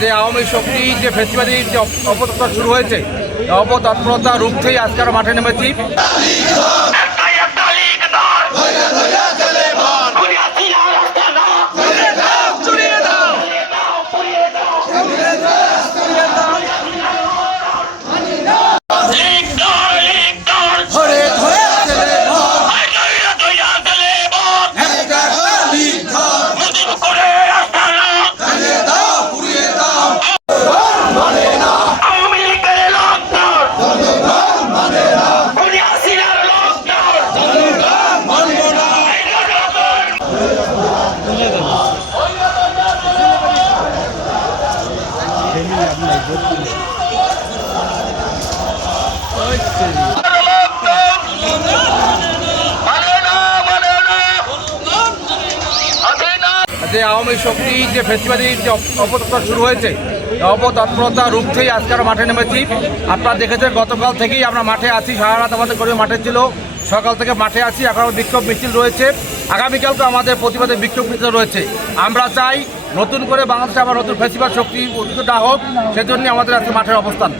যে আওয়ামী শক্তি যে ফেসিবাদী যে অপতৎপর শুরু হয়েছে, অপতৎপরতা রুখতেই আজকে আমরা মাঠে নেমেছি। যে আওয়ামী শক্তি যে ফেসিবাদী যে অপতৎপর শুরু হয়েছে, অপতৎপরতা রুখতেই আজকে আমরা মাঠে নেমেছি। আপনারা দেখেছেন গতকাল থেকেই আমরা মাঠে আছি, সারা রাত আমাদের কর্মী মাঠে ছিল, সকাল থেকে মাঠে আছি। এখন বিক্ষোভ মিছিল রয়েছে, আগামীকালকে আমাদের প্রতিবাদের বিক্ষোভ মিছিল রয়েছে। আমরা চাই নতুন করে বাংলাদেশে আবার নতুন ফেসিবাদ শক্তি উদ্যোগ না হোক, সেজন্য আমাদের আজকে মাঠের অবস্থান।